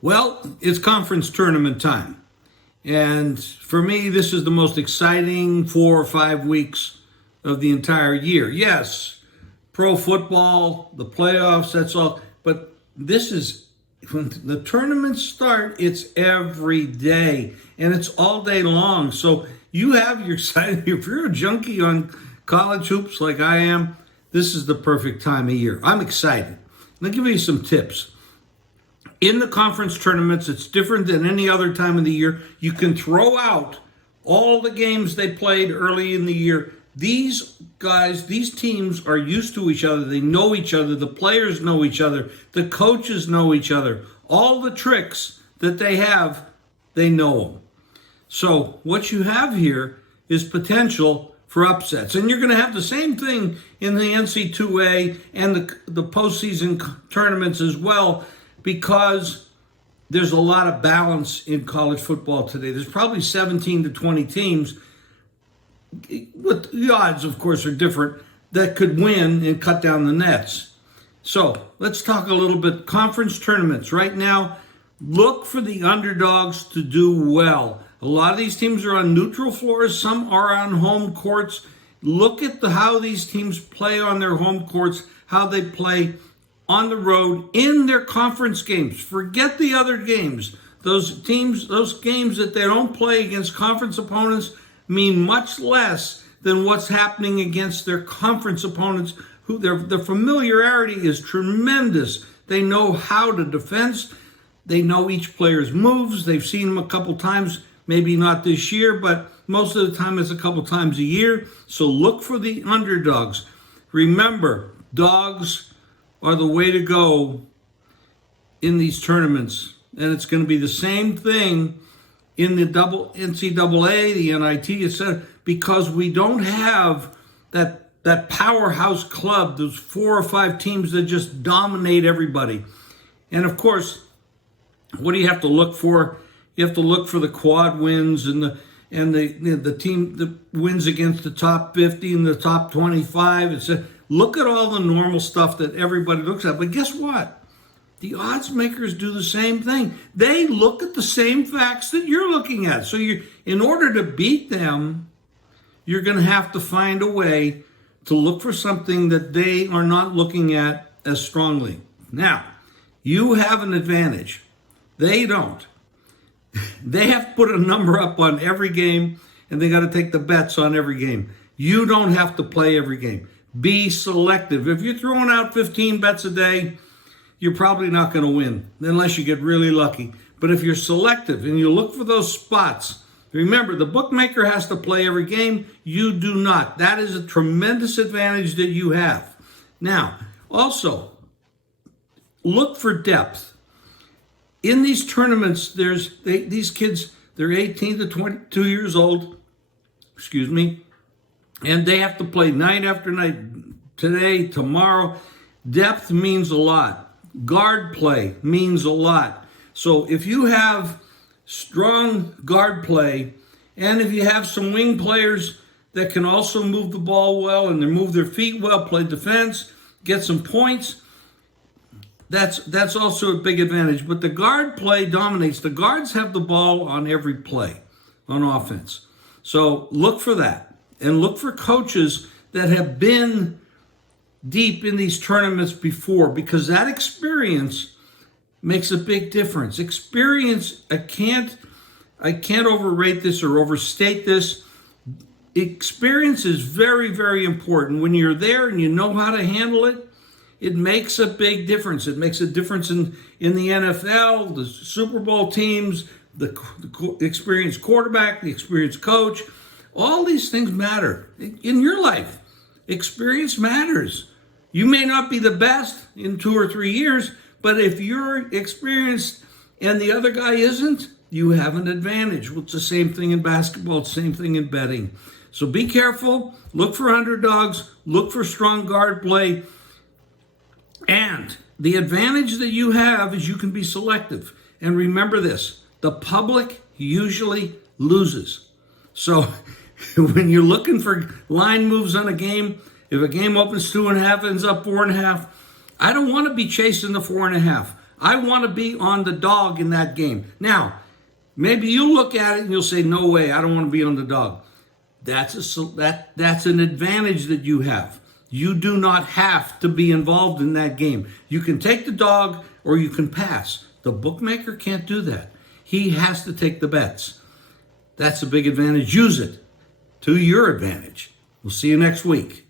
Well, it's conference tournament time. And for me, this is the most exciting 4 or 5 weeks of the entire year. Yes, pro football, the playoffs, that's all. But this is, when the tournaments start, it's every day. And it's all day long. So you have your excitement. If you're a junkie on college hoops like I am, this is the perfect time of year. I'm excited. Let me give you some tips. In the conference tournaments, it's different than any other time of the year. You can throw out all the games they played early in the year. These guys, these teams are used to each other. They know each other. The players know each other. The coaches know each other. All the tricks that they have, they know them. So what you have here is potential for upsets. And you're going to have the same thing in the NC2A and the postseason tournaments as well, because there's a lot of balance in college football today. There's probably 17 to 20 teams, with the odds, of course, are different, that could win and cut down the nets. So let's talk a little bit conference tournaments. Right now, look for the underdogs to do well. A lot of these teams are on neutral floors. Some are on home courts. Look at how these teams play on their home courts, how they play on the road in their conference games. Forget the other games. Those games that they don't play against conference opponents mean much less than what's happening against their conference opponents, who their familiarity is tremendous. They know how to defend. They know each player's moves. They've seen them a couple times, maybe not this year, but most of the time it's a couple times a year. So look for the underdogs. Remember, dogs are the way to go in these tournaments. And it's going to be the same thing in the NCAA, the NIT, etc., because we don't have that powerhouse club, those 4 or 5 teams that just dominate everybody. And of course, what do you have to look for? You have to look for the quad wins and the team that wins against the top 50 and the top 25. Look at all the normal stuff that everybody looks at. But guess what? The odds makers do the same thing. They look at the same facts that you're looking at. So in order to beat them, you're going to have to find a way to look for something that they are not looking at as strongly. Now, you have an advantage. They don't. They have to put a number up on every game, and they got to take the bets on every game. You don't have to play every game. Be selective. If you're throwing out 15 bets a day, you're probably not going to win unless you get really lucky. But if you're selective and you look for those spots, remember, the bookmaker has to play every game. You do not. That is a tremendous advantage that you have. Now, also, look for depth. In these tournaments, these kids, they're 18 to 22 years old, and they have to play night after night, today, tomorrow. Depth means a lot. Guard play means a lot. So if you have strong guard play, and if you have some wing players that can also move the ball well and they move their feet well, play defense, get some points, that's also a big advantage. But the guard play dominates. The guards have the ball on every play on offense. So look for that. And look for coaches that have been deep in these tournaments before, because that experience makes a big difference. Experience, I can't overrate this or overstate this. Experience is very, very important. When you're there and you know how to handle it, it makes a big difference. It makes a difference in the NFL, the Super Bowl teams, the experienced quarterback, the experienced coach. All these things matter in your life. Experience matters. You may not be the best in 2 or 3 years, but if you're experienced and the other guy isn't, you have an advantage. Well, it's the same thing in basketball, it's the same thing in betting. So be careful. Look for underdogs. Look for strong guard play. And the advantage that you have is you can be selective. And remember this, the public usually loses. So when you're looking for line moves on a game, if a game opens 2.5, ends up 4.5, I don't want to be chasing the 4.5. I want to be on the dog in that game. Now, maybe you look at it and you'll say, no way, I don't want to be on the dog. That's an advantage that you have. You do not have to be involved in that game. You can take the dog or you can pass. The bookmaker can't do that. He has to take the bets. That's a big advantage. Use it to your advantage. We'll see you next week.